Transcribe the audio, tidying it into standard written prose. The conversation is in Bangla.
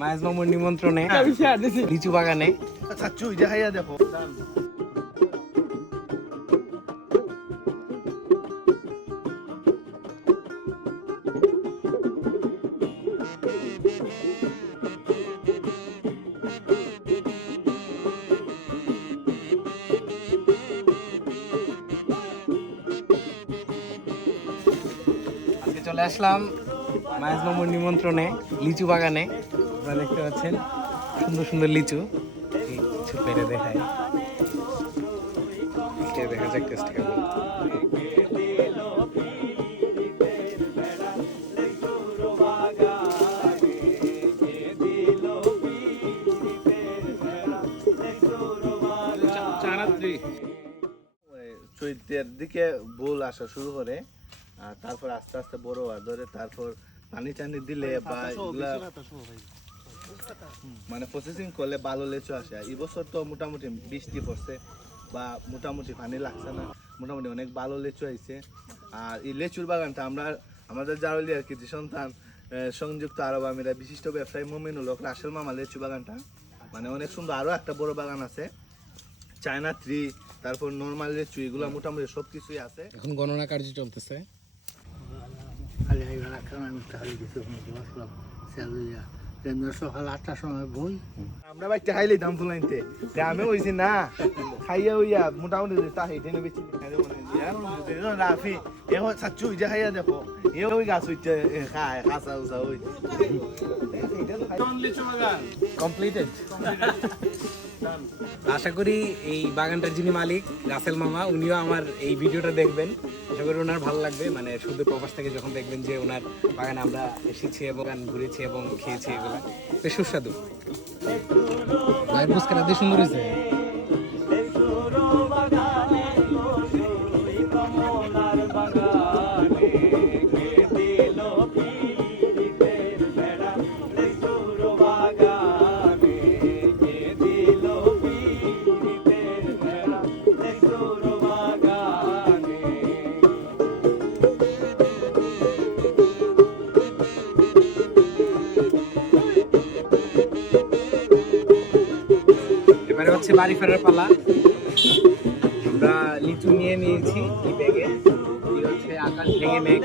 মায়ের মামুর নিমন্ত্রণে লিচু বাগানে চাচু এটা খাইয়া দেখো। আজকে চলে আসলাম মায়ের মামুর নিমন্ত্রণে লিচু বাগানে। আপনারা দেখতে পাচ্ছেন সুন্দর সুন্দর লিচু। এই কিছু পেরে দেখায়, খেয়ে দেখা যাক টেস্ট কেমন। চৈতের দিকে বোল আসা শুরু করে, আর তারপর আস্তে আস্তে বড় হওয়া ধরে, তারপর পানি টানি দিলে বা এগুলা মানে প্রসেসিং করলে ভালো লেচু আসে। এই বছর তো মোটামুটি বৃষ্টি পড়ছে বা মোটামুটি পানি লাগছে না, মোটামুটি অনেক ভালো লেচু আইছে। আর এই লেচুর বাগানটা আমরা আমাদের জারুলিয়ার কৃতি সন্তান সংযুক্ত আরব আমিরাত বিশিষ্ট ব্যবসায়ী মুমিনুল হক রাসেল মামা লেচু বাগানটা মানে অনেক সুন্দর। আরও একটা বড় বাগান আছে, চায়না ট্রি, তারপর নর্মাল লেচু, এগুলো মোটামুটি সব কিছুই আছে। এখন গণনা কার্য চলতেছে। সকাল 8টার সময় বই আমরা বাইতে খাইলে দাম ফুলাইতে আমি হইছি না খাইয়া হইয়া মোটামুটি তা হেঁটে নেবে রাফি এখন চাচু যে খাইয়া দেখো এ ওই গাছ হইতে খায় খাসা উসা ওই কমপ্লিটেড। আশা করি এই বাগানটার যিনি মালিক রাসেল মামা, উনিও আমার এই ভিডিওটা দেখবেন। আশা করি ওনার ভালো লাগবে, মানে শুধু প্রবাস থেকে যখন দেখবেন যে ওনার বাগানে আমরা এসেছি এবং ঘুরেছি এবং খেয়েছি, এগুলো বেশ সুস্বাদু। বুঝকারা দিয়ে সুন্দর হয়েছে। এবারে হচ্ছে বাড়ি ফেরার পালা। আমরা লিচু নিয়ে নিয়েছি এই ব্যাগে। এই হচ্ছে আকাশ ভেঙে মেঘ।